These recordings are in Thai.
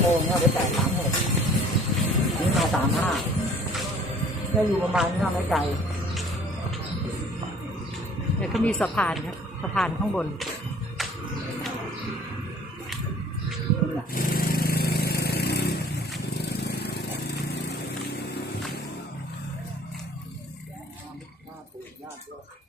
โมงเนี่ยไปจ่ายสามหกนี่มาสามห้าได้อยู่ประมาณนี้ไม่ไกลเดี๋ยวก็มีสะพานครับสะพานข้างบนญาติโยม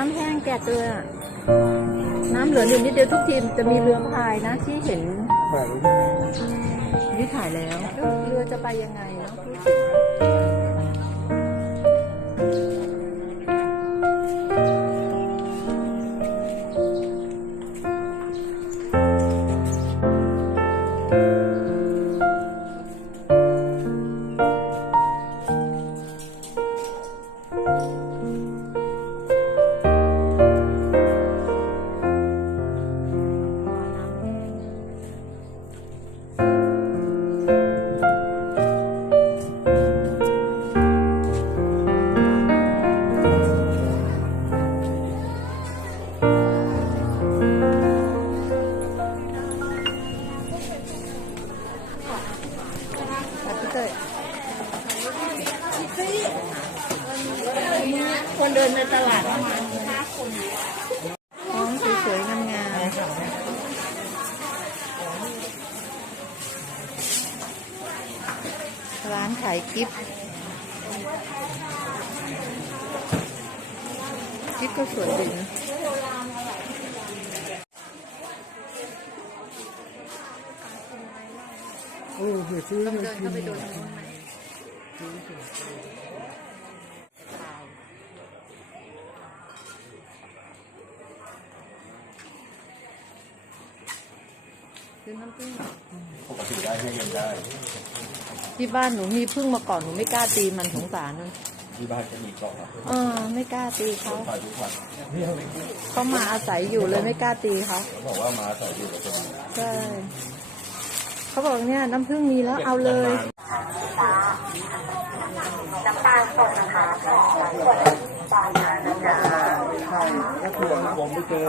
น้ำแห้งแกะเลยอะน้ำเหลืออยู่นิดเดียวทุกทีมจะมีเรือพายนะที่เห็นแบบนี่ถ่ายแล้ว เรือจะไปยังไงเนาะค่ะานขายกิฟต์กิฟต์ก็สวยดีนะโอ้เดี๋ยวซื้อต้องเลยเดินเข้าไปดูตรงนู้นไหมซื้อน้ำผึ้งปกติได้ให้เงินได้ ที่บ้านหนูมีพึ่งมาก่อนหนูไม่กล้าตีมันสงสารมันที่บ้านจะมีกล่องเออไม่กล้าตีเขาขายทุกวันเขามาอาศัยอยู่เลยไม่กล้าตีเขาเขาบอกว่ามาใส่อยู่กับตัวใช่เขาบอกเนี่ยน้ำผึ้งมีแล้วเอาเลยก็ถั่วผมไปเจอ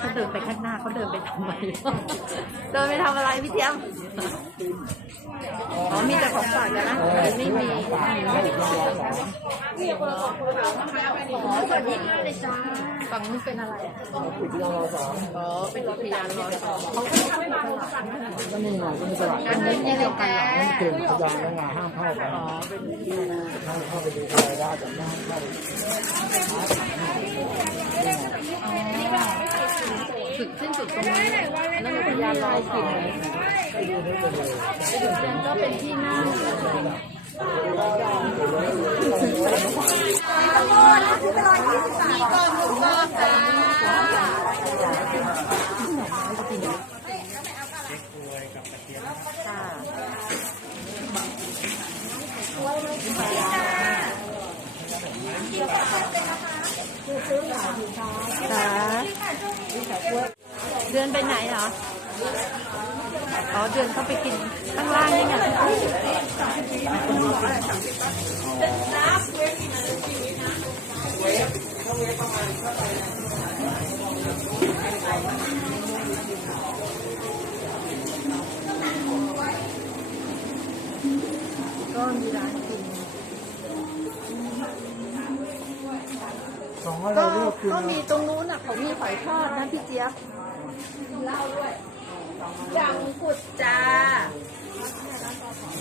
เขาเดินไปข้างหน้าเขาเดินไปทำไมเดินไปทำอะไรพี่เทียมอ๋อมีแต่ของฝากกันนะไม่มีอ๋อสวัสดีค่ะเลยจ้าฝั่งนู้นเป็นอะไรอะปิดที่เราสองอ๋อเป็นรถพยานรอสองเขาก็ไม่ค่อยมาตลาดนะก็นี่ไงก็มีตลาดอันนี้ยังไงแกนี่เก่งพยานแล้วไงห้ามเข้าไปอ๋อเป็นห้ามเข้าไปดูอะไรได้แต่ไม่ให้เข้าไป สุดสิ้นสุดตรงนี้นั่นรถพยานรอกินก็เป็นที่นั่งค่ะ เดือนไปไหนเหรอ อ๋อเดือนเข้าไปกินข้างล่างนี่ไงก็มีร้านกิน สองให้ก็เราเลือกกินก็มีตรงนู้นอะเขามีหอยทอดนะพี่เจี๊ยบเหล้าด้วยยังกุดจ้า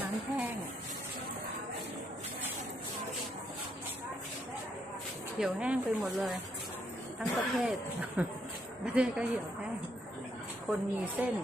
น้ำแห้งเหี่ยวแห้งไปหมดเลย ทั้งประเทศประเทศก็เหี่ยวแห้ง คนมีเส้น